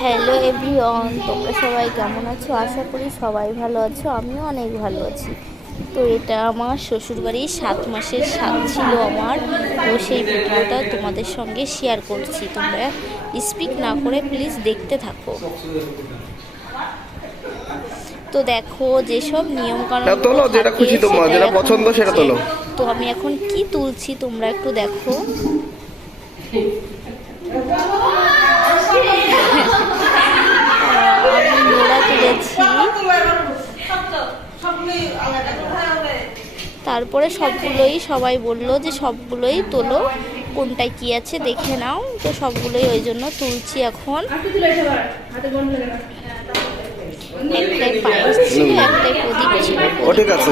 Hello everyone তোমরা সবাই কেমন আছো? আশা করি সবাই ভালো আছো আমিও অনেক ভালো আছি। তো এটা আমার শ্বশুরবাড়ির সাত মাসের সাত ছিল আমার তো সেই ভিডিওটা তোমাদের সঙ্গে শেয়ার করছি। তোমরা স্পিক না করে প্লিজ দেখতে থাকো। তো দেখো যেসব নিয়ম কানুন তোলো, যেটা খুশি তোমার, যেটা পছন্দ সেটা তোলো। তো আমি এখন কি তুলছি তোমরা একটু দেখো আমি নোড়া তুলেছি তারপরে সবগুলোই সবাই বলল যে সবগুলোই তোলো কোনটায় কি আছে দেখে নাও। তো সবগুলোই ওই জন্য তুলছি এখন। একটাই পায়েস ছিল একটাই প্রদীপ ছিল। ও, ঠিক আছে।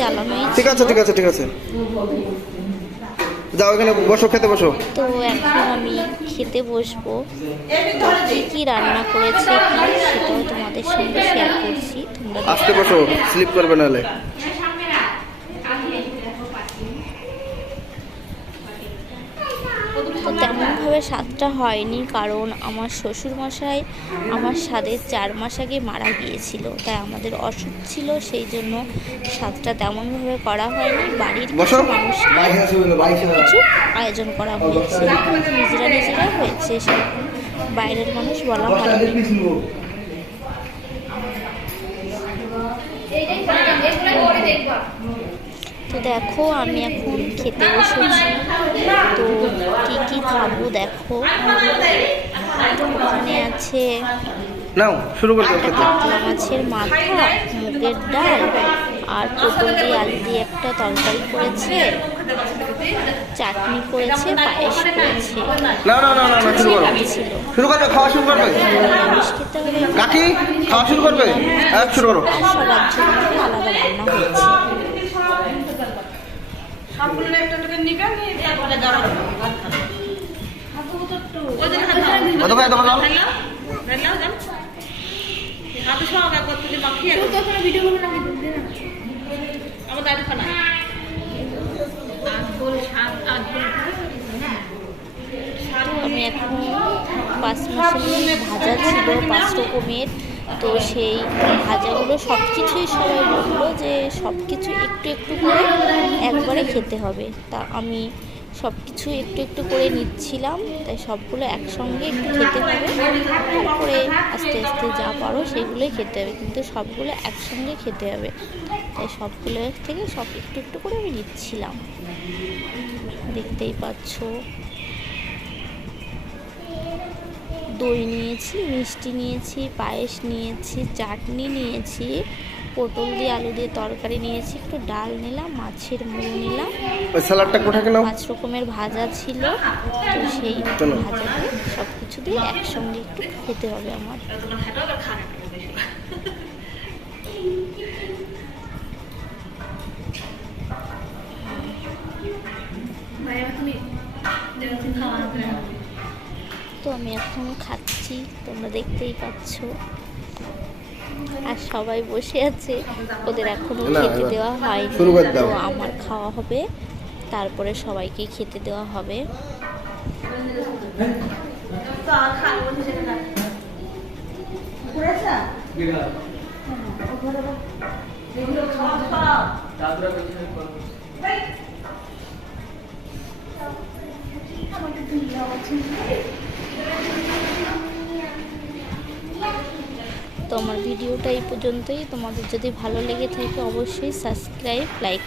জ্বালানোই ঠিক আছে ঠিক আছে ঠিক আছে। যাও এখানে বসো খেতে বসো। তো এখন আমি খেতে বসবো। তো কী কী রান্না করেছে কি সেটাও তোমাদের সঙ্গে শেয়ার করছি তোমরা আসতে বসো স্লিপ করবে নাহলে। তো তেমনভাবে স্বাদটা হয়নি কারণ আমার শ্বশুরমশাই আমার স্বাদের চার মাস আগে মারা গিয়েছিল। তাই আমাদের অসুখ ছিল সেই জন্য স্বাদটা তেমনভাবে করা হয়নি। বাড়ির কিছু মানুষ নিয়ে কিছু আয়োজন করা হয়েছে। নিজেরা নিজেরা হয়েছে সেরকম বাইরের মানুষ বলা হয়নি। তো দেখো আমি এখন খেতে বসেছি। কি দেখো। ওখানে আছে নাও শুরু করে দাও কাতলা মাছের মাথা মুগের ডাল আর পটল দিয়ে আলু দিয়ে একটা তরকারি করেছে চাটনি করেছে পায়েস করেছে। না না না না শুরু করো। শুরু করবে খাওয়া শুরু করবে? কাকি খাওয়া শুরু করবে? হ্যাঁ শুরু করো। সবার জন্য আলাদা রান্না হয়েছে। সবগুলো একটা নিয়ে তারপরে কত করে দেবো দাও। খানা আমি এখন পাঁচ মাসের ভাজা ছিল পাঁচ রকমের তো সেই ভাজাগুলো সব কিছুই সবাই বলল যে সব কিছু একটু একটু করে একবারে খেতে হবে। তা আমি সব কিছু একটু একটু করে নিচ্ছিলাম, তাই সবগুলো একসঙ্গে একটু খেতে হবে। তারপরে আস্তে আস্তে যা পারো সেগুলোই খেতে হবে, কিন্তু সবগুলো একসঙ্গে খেতে হবে। তাই সবগুলো থেকে সব একটু একটু করে আমি নিচ্ছিলাম। দেখতেই পাচ্ছ। দই নিয়েছি, মিষ্টি নিয়েছি, পায়েস নিয়েছি, চাটনি নিয়েছি। পটল দিয়ে আলু দিয়ে তরকারি নিয়েছি। একটু ডাল নিলাম মাছের মুড়ো নিলাম। স্যালাডটা নাও পাঁচ রকমের ভাজা ছিল তো সেই। ভাজাতে সব কিছু দিয়ে একসঙ্গে একটু খেতে হবে আমার। তো আমি এখন খাচ্ছি তোমরা দেখতেই পাচ্ছ। আর সবাই বসে আছে। ওদের এখনও খেতে দেওয়া হয়নি। শুরু করে দাও। তো আমার খাওয়া হবে। তারপরে সবাইকে খেতে দেওয়া হবে। তো আমার ভিডিওটা এই পর্যন্তই। তোমাদের যদি ভালো লেগে থাকে অবশ্যই সাবস্ক্রাইব লাইক